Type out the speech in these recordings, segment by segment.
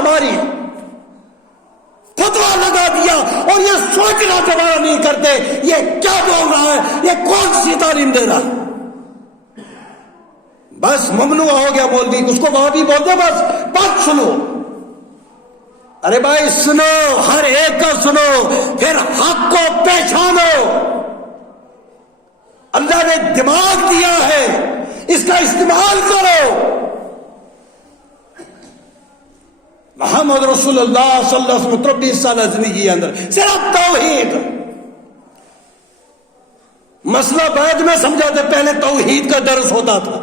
ہماری فتویٰ لگا دیا اور یہ سوچنا دوبارہ نہیں کرتے یہ کیا بول رہا ہے، یہ کون سی تعلیم دے رہا. بس ممنوع ہو گیا مولوی، اس کو وہاں بھی بول دو بس بات سنو. ارے بھائی سنو، ہر ایک کا سنو، پھر حق کو پہچانو. اللہ نے دماغ دیا ہے، اس کا استعمال کرو. محمد رسول اللہ صلی اللہ علیہ وسلم 23 سالہ زندگی کے اندر صرف توحید. مسئلہ بعد میں سمجھاتے، پہلے توحید کا درس ہوتا تھا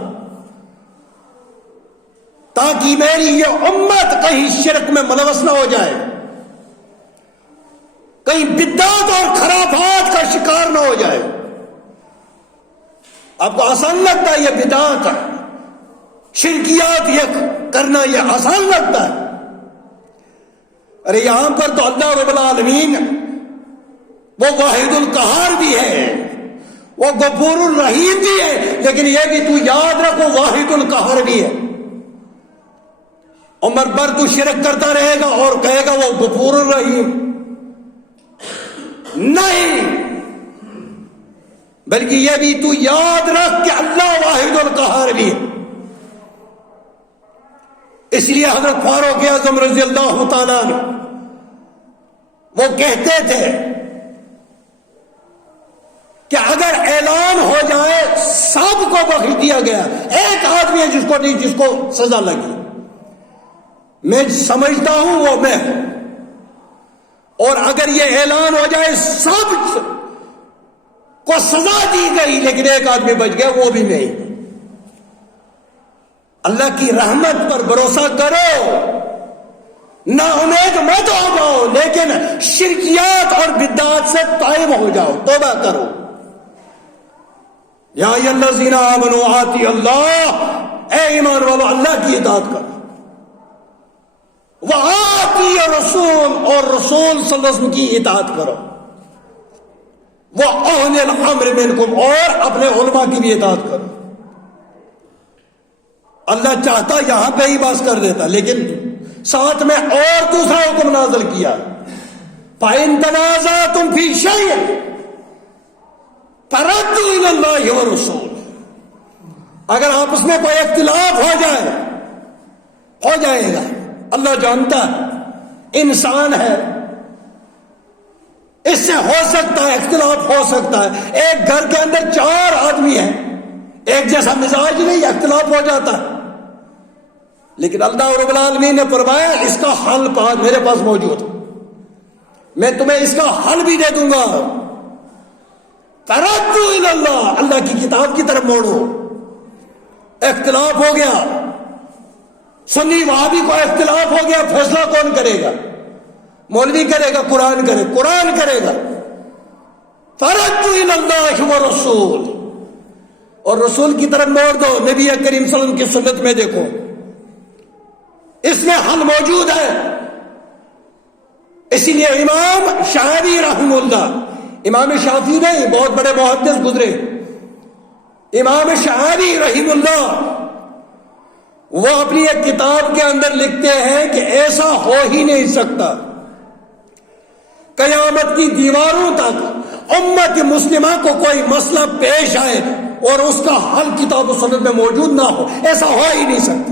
تاکہ میری یہ امت کہیں شرک میں ملوث نہ ہو جائے، کہیں بدعات اور خرافات کا شکار نہ ہو جائے. آپ کو آسان لگتا ہے یہ بدعات شرکیات یہ کرنا، یہ آسان لگتا ہے. ارے یہاں پر تو اللہ رب العالمین وہ واحد القہار بھی ہے، وہ غفور الرحیم بھی ہے، لیکن یہ بھی تو یاد رکھو واحد القہار بھی ہے. عمر بھر تو شرک کرتا رہے گا اور کہے گا وہ غفور الرحیم، نہیں، بلکہ یہ بھی تو یاد رکھ کہ اللہ واحد القہار بھی ہے. اس لیے حضرت فاروق اعظم رضی اللہ تعالیٰ عنہ وہ کہتے تھے کہ اگر اعلان ہو جائے سب کو بخش دیا گیا، ایک آدمی ہے جس کو نہیں، جس کو سزا لگی، میں سمجھتا ہوں وہ میں ہوں. اور اگر یہ اعلان ہو جائے سب کو سزا دی گئی لیکن ایک آدمی بچ گیا، وہ بھی میں ہی. اللہ کی رحمت پر بھروسہ کرو، نا امید مت ہو جاؤ، لیکن شرکیات اور بدعات سے طائب ہو جاؤ، توبہ کرو. یا ایھا الذین آمنوا اطیعوا اللہ، اے ایمان والو اللہ کی اطاعت کرو. وَآتِیَ رسول، اور رسول صلی اللہ علیہ وسلم کی اطاعت کرو. وَأُولِي الْأَمْرِ مِنْکُمْ، اور اپنے علماء کی بھی اطاعت کرو. اللہ چاہتا یہاں پہ ہی بس کر دیتا، لیکن ساتھ میں اور دوسرا حکم نازل کیا، فَإِن تَنَازَعْتُمْ فِي شَيْءٍ فَرُدُّوهُ إِلَى اللَّهِ وَالرَّسُولِ. اگر آپس میں کوئی اختلاف ہو جائے، ہو جائے گا، اللہ جانتا ہے، انسان ہے، اس سے ہو سکتا ہے، اختلاف ہو سکتا ہے. ایک گھر کے اندر 4 آدمی ہیں، ایک جیسا مزاج نہیں، اختلاف ہو جاتا ہے، لیکن اللہ رب العالمین نے فرمایا اس کا حل میرے پاس موجود ہے، میں تمہیں اس کا حل بھی دے دوں گا. فَرَدُّوهُ إِلَى اللَّهِ، اللہ کی کتاب کی طرف موڑو. اختلاف ہو گیا، سنی وہابی کو اختلاف ہو گیا، فیصلہ کون کرے گا؟ مولوی کرے گا، قرآن کرے گا. فَرَدُّوهُ إِلَى اللَّهِ وَالرَّسُولِ، اور رسول کی طرف موڑ دو. نبی کریم صلی اللہ علیہ وسلم کی سنت میں دیکھو، اس میں حل موجود ہے. اسی لیے امام شافعی رحمہ اللہ، امام شافعی نہیں، بہت بڑے محدث گزرے، امام شافعی رحمہ اللہ، وہ اپنی ایک کتاب کے اندر لکھتے ہیں کہ ایسا ہو ہی نہیں سکتا قیامت کی دیواروں تک امت مسلمہ کو کوئی مسئلہ پیش آئے اور اس کا حل کتاب و سنت میں موجود نہ ہو، ایسا ہو ہی نہیں سکتا.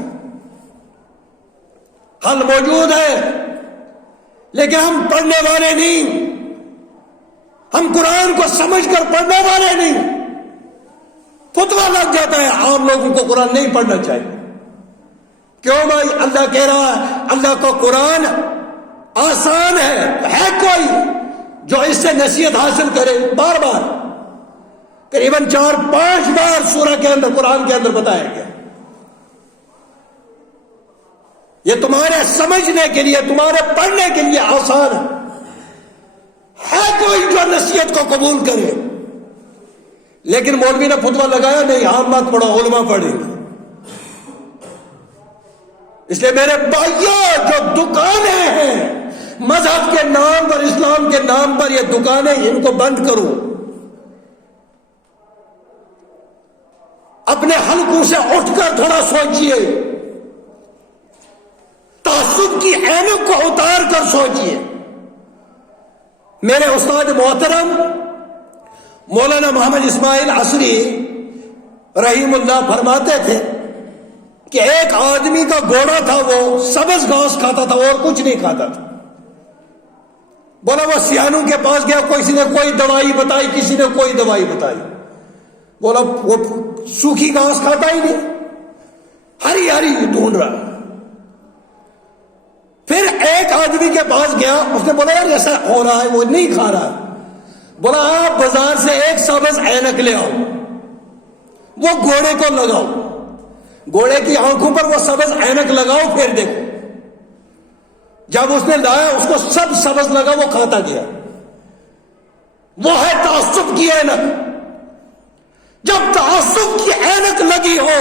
حل موجود ہے لیکن ہم پڑھنے والے نہیں، ہم قرآن کو سمجھ کر پڑھنے والے نہیں. فتویٰ لگ جاتا ہے عام لوگوں کو قرآن نہیں پڑھنا چاہیے. کیوں بھائی؟ اللہ کہہ رہا ہے، اللہ کا قرآن آسان ہے کوئی جو اس سے نصیحت حاصل کرے؟ بار بار قریباً 4-5 بار سورہ کے اندر، قرآن کے اندر بتایا گیا. یہ تمہارے سمجھنے کے لیے، تمہارے پڑھنے کے لیے آسان ہے کوئی جو نصیحت کو قبول کرے؟ لیکن مولوی نے فتویٰ لگایا نہیں، عام مت پڑھو، علماء پڑھیں گے. اس لیے میرے بھائیوں، جو دکانیں ہیں مذہب کے نام پر، اسلام کے نام پر، یہ دکانیں ان کو بند کرو. اپنے حلقوں سے اٹھ کر تھوڑا سوچئے. تعصب کی عینک کو اتار کر سوچئے. میرے استاد محترم مولانا محمد اسماعیل عصری رحیم اللہ فرماتے تھے کہ ایک آدمی کا گھوڑا تھا، وہ سبز گھاس کھاتا تھا اور کچھ نہیں کھاتا تھا. بولا وہ سیانوں کے پاس گیا، کسی نے کوئی دوائی بتائی، کسی نے کوئی دوائی بتائی. بولا وہ سوکھی گھاس کھاتا ہی نہیں، ہری ہری ڈھونڈ رہا. پھر ایک آدمی کے پاس گیا، اس نے بولا یار ایسا ہو رہا ہے، وہ نہیں کھا رہا. بولا آپ بازار سے ایک سبز اینک لے آؤ، وہ گھوڑے کو لگاؤ، گھوڑے کی آنکھوں پر وہ سبز اینک لگاؤ، پھر دیکھو. جب اس نے لایا، اس کو سب سبز لگا، وہ کھاتا گیا. وہ ہے تعصب کی اینک. جب تعصب کی اینک لگی ہو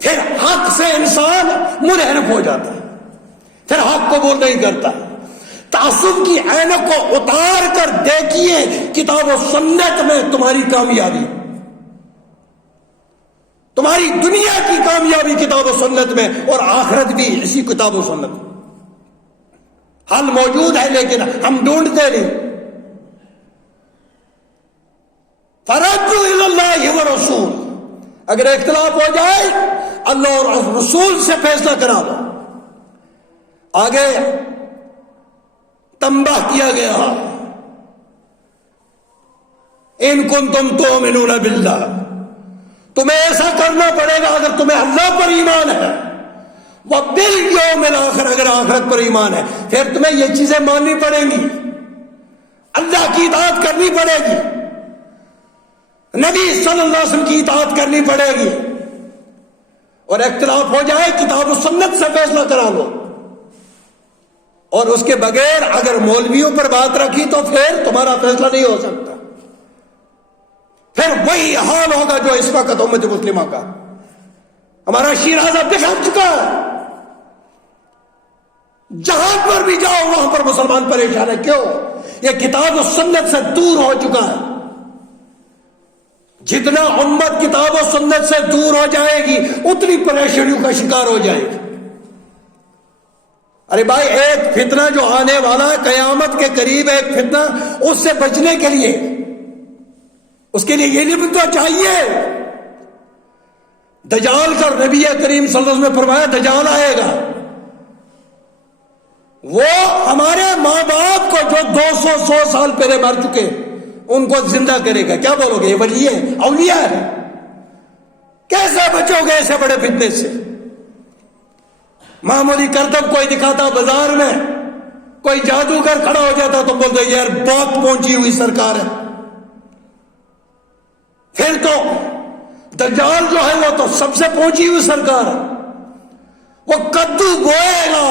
پھر حق سے انسان منحرف ہو جاتا ہے، پھر حق قبول نہیں کرتا. تعصب کی اینک کو اتار کر دیکھیے کتاب و سنت میں تمہاری کامیابی، تمہاری دنیا کی کامیابی کتاب و سنت میں، اور آخرت بھی اسی کتاب و سنت میں. حل موجود ہے لیکن ہم ڈھونڈتے نہیں. فَرَدُّوا إِلَى اللَّهِ وَرَسُولِهِ، اگر اختلاف ہو جائے اللہ اور رسول سے فیصلہ کرا دو. آگے تنبیہ کیا گیا ان کنتم تؤمنون باللہ، تمہیں ایسا کرنا پڑے گا اگر تمہیں اللہ پر ایمان ہے، وَبِالْيَوْمِ الْآخِرِ، اگر آخرت پر ایمان ہے پھر تمہیں یہ چیزیں ماننی پڑیں گی، اللہ کی اطاعت کرنی پڑے گی، نبی صلی اللہ علیہ وسلم کی اطاعت کرنی پڑے گی. اور اختلاف ہو جائے کتاب و سنت سے فیصلہ کرا لو. اور اس کے بغیر اگر مولویوں پر بات رکھی تو پھر تمہارا فیصلہ نہیں ہو سکتا. پھر وہی حال ہوگا جو اس وقت امت مسلمہ کا. ہمارا شیرازہ بکھر چکا ہے، جہاں پر بھی جاؤ وہاں پر مسلمان پریشان ہے. کیوں؟ یہ کتاب و سنت سے دور ہو چکا ہے. جتنا امت کتاب و سنت سے دور ہو جائے گی اتنی پریشانیوں کا شکار ہو جائے گی. ارے بھائی ایک فتنہ جو آنے والا ہے قیامت کے قریب، ایک فتنہ، اس سے بچنے کے لیے اس کے لیے یہ نہیں تو چاہیے. دجال کا نبی کریم صلی اللہ علیہ وسلم نے فرمایا دجال آئے گا، وہ ہمارے ماں باپ کو جو 200 سال پہلے مر چکے ان کو زندہ کرے گا. کیا بولو گے؟ یہ ولی ہے، اولیاء ہے. کیسے بچو گے ایسے بڑے فتنے سے؟ معمولی کرتب کوئی دکھاتا بازار میں، کوئی جادوگر کھڑا ہو جاتا تو بولتے یار بہت پہنچی ہوئی سرکار ہے. پھر تو دجال جو ہے وہ تو سب سے پہنچی ہوئی سرکار ہے. وہ کدو بوئے گا،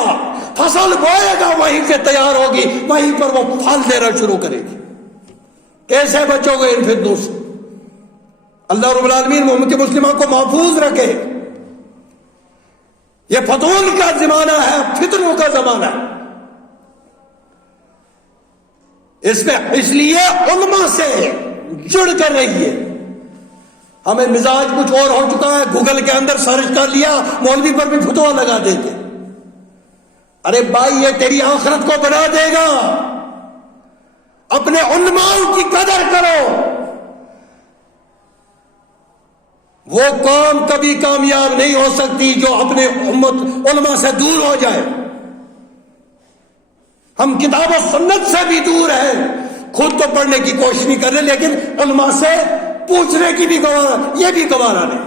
فصل بوئے گا، وہیں سے تیار ہوگی، وہیں پر وہ پھل دینا شروع کرے گی. کیسے بچو گے ان فتنوں سے؟ اللہ رب العالمین امت مسلمہ کو محفوظ رکھے. یہ فتون کا زمانہ ہے، فتنوں کا زمانہ ہے. اس لیے علماء سے جڑ کر رہیے. ہمیں مزاج کچھ اور ہو چکا ہے، گوگل کے اندر سرچ کر لیا، مولوی پر بھی فتوا لگا دیتے. ارے بھائی یہ تیری آخرت کو بنا دے گا. اپنے علماء کی قدر کرو. وہ قوم کبھی کامیاب نہیں ہو سکتی جو اپنے امت علماء سے دور ہو جائے. ہم کتاب و سنت سے بھی دور ہیں، خود تو پڑھنے کی کوشش نہیں کر رہے لیکن علماء سے پوچھنے کی بھی گوارا، یہ بھی گوارا نہیں.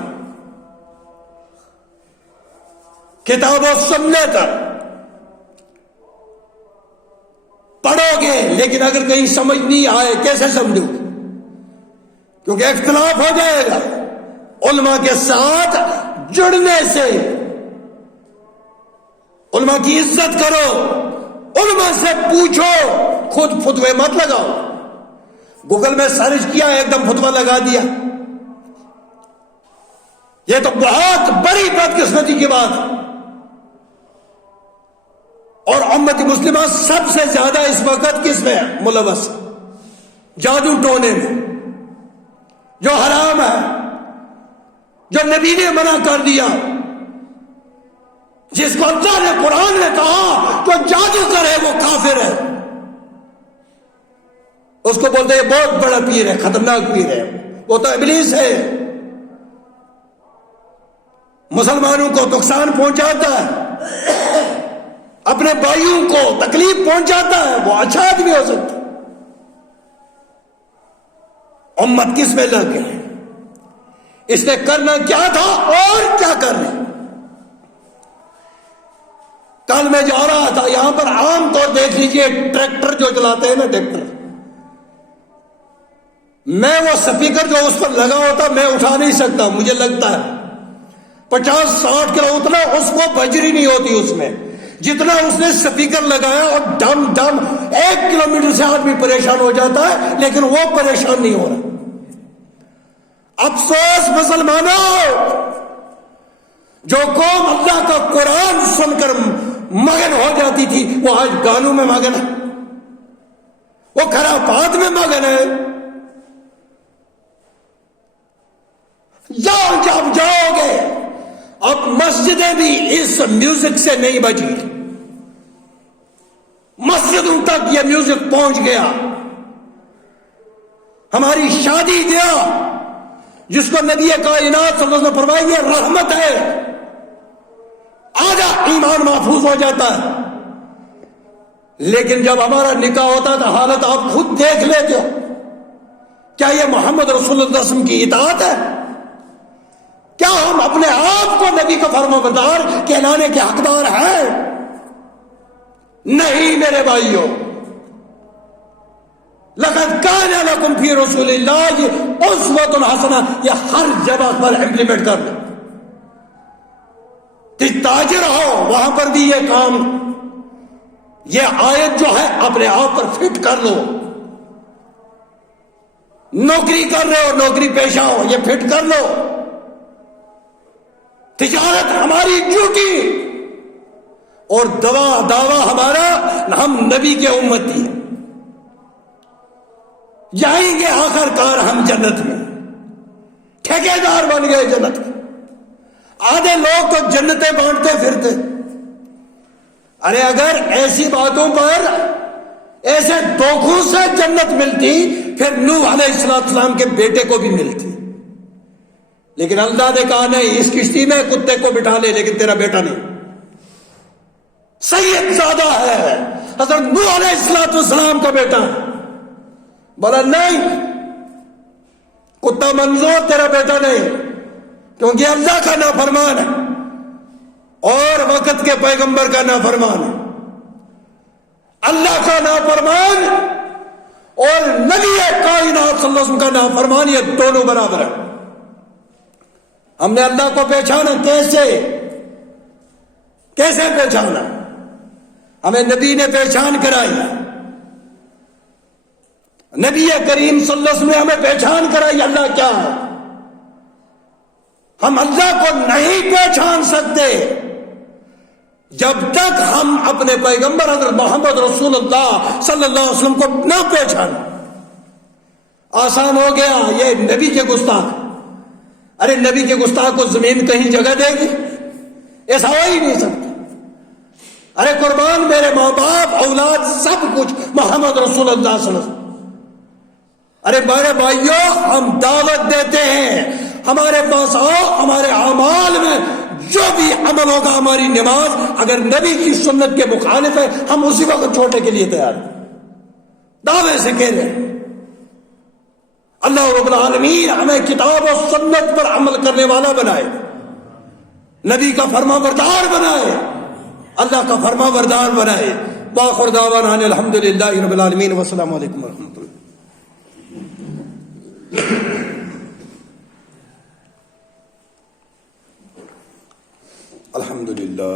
کتاب و سنت پڑھو گے لیکن اگر کہیں سمجھ نہیں آئے کیسے سمجھو گے؟ کیونکہ اختلاف ہو جائے گا. علماء کے ساتھ جڑنے سے، علماء کی عزت کرو، علماء سے پوچھو، خود فتوے مت لگاؤ. گوگل میں سرچ کیا ایک دم فتوا لگا دیا، یہ تو بہت بڑی بدقسمتی کی بات ہے. اور امت مسلمہ سب سے زیادہ اس وقت کس میں ملوث؟ جادو ٹونے میں، جو حرام ہے، جو نبی نے منع کر دیا، جس کو اللہ نے قرآن نے کہا جادوگر ہے وہ کافر ہے. اس کو بولتے ہیں بہت بڑا پیر ہے, خطرناک پیر ہے, وہ تو ابلیس ہے, مسلمانوں کو نقصان پہنچاتا ہے, اپنے بھائیوں کو تکلیف پہنچاتا ہے, وہ اچھا آدمی ہو سکتا ہے. امت کس میں لگ گئی؟ اس نے کرنا کیا تھا اور کیا کرنا. کل میں جا رہا تھا یہاں پر, عام طور دیکھ لیجئے ٹریکٹر جو چلاتے ہیں نا, ٹریکٹر, میں وہ سپیکر جو اس پر لگا ہوتا میں اٹھا نہیں سکتا, مجھے لگتا ہے 50-60 کلو اتنا اس کو بجری نہیں ہوتی اس میں جتنا اس نے سپیکر لگایا, اور ڈم ڈم 1 کلومیٹر سے آدمی پریشان ہو جاتا ہے, لیکن وہ پریشان نہیں ہو رہا. افسوس مسلمانوں, جو قوم اللہ کا قرآن سن کر مگن ہو جاتی تھی وہ آج گانوں میں مگن ہے, وہ خرافات میں مگن ہے. جب جاؤ گے اب مسجدیں بھی اس میوزک سے نہیں بچی, مسجدوں تک یہ میوزک پہنچ گیا. ہماری شادی بیاہ جس کو نبی کائنات صلی اللہ علیہ وسلم فرمایا یہ رحمت ہے, آدھا ایمان محفوظ ہو جاتا ہے. لیکن جب ہمارا نکاح ہوتا ہے تو حالت آپ خود دیکھ لیتے ہو. کیا یہ محمد رسول اللہ صلی اللہ علیہ وسلم کی اطاعت ہے؟ کیا ہم اپنے آپ کو نبی کا فرما بردار کہلانے کے حقدار ہیں؟ نہیں میرے بھائیوں. لقد کان لکم فی رسول اللہ اسوۃ حسنہ, یہ ہر جگہ پر امپلیمنٹ کر لو. تاجر ہو وہاں پر بھی یہ کام, یہ آیت جو ہے اپنے آپ پر فٹ کر لو. نوکری کر رہے ہو, نوکری پیشہ ہو, یہ فٹ کر لو. تجارت ہماری ڈیوٹی اور دعویٰ ہمارا, ہم نبی کے امتی ہیں. جائیں گے آخر کار ہم جنت میں, ٹھیکیدار بن گئے جنت کے. آدھے لوگ تو جنتیں بانٹتے پھرتے. ارے اگر ایسی باتوں پر ایسے دھوکوں سے جنت ملتی پھر نوح علیہ السلام کے بیٹے کو بھی ملتی. لیکن اللہ نے کہا نہیں, اس کشتی میں کتے کو بٹھا لے لیکن تیرا بیٹا نہیں. سید زیادہ ہے, حضرت نوح علیہ السلام کا بیٹا ہے. بولا نہیں, کتا منظور, تیرا بیٹا نہیں, کیونکہ اللہ کا نافرمان ہے اور وقت کے پیغمبر کا نافرمان ہے. اللہ کا نافرمان اور نبی کائنات صلی اللہ علیہ وسلم کا نافرمان, یہ دونوں برابر ہیں. ہم نے اللہ کو پہچانا کیسے پہچانا؟ ہمیں نبی نے پہچان کرائی. نبی کریم صلی اللہ علیہ وسلم نے ہمیں پہچان کرائی اللہ کیا ہے. ہم اللہ کو نہیں پہچان سکتے جب تک ہم اپنے پیغمبر حضرت محمد رسول اللہ صلی اللہ علیہ وسلم کو نہ پہچانیں. آسان ہو گیا یہ نبی کے گستاخ. ارے نبی کے گستاخ کو زمین کہیں جگہ دے گی؟ ایسا ہو ہی نہیں سکتا. ارے قربان میرے ماں باپ اولاد سب کچھ محمد رسول اللہ صلی اللہ علیہ وسلم. ارے میرے بھائیوں, ہم دعوت دیتے ہیں, ہمارے پاس آؤ, ہمارے اعمال میں جو بھی عمل ہوگا, ہماری نماز اگر نبی کی سنت کے مخالف ہے ہم اسی وقت چھوڑنے کے لیے تیار ہیں. دعوے سے کہہ رہے ہیں. اللہ رب العالمین ہمیں کتاب و سنت پر عمل کرنے والا بنائے, نبی کا فرما بردار بنائے, اللہ کا فرما بردار بنائے. وآخر دعوانا ان الحمدللہ رب العالمین والسلام علیکم ورحمۃ اللہ. الحمدللہ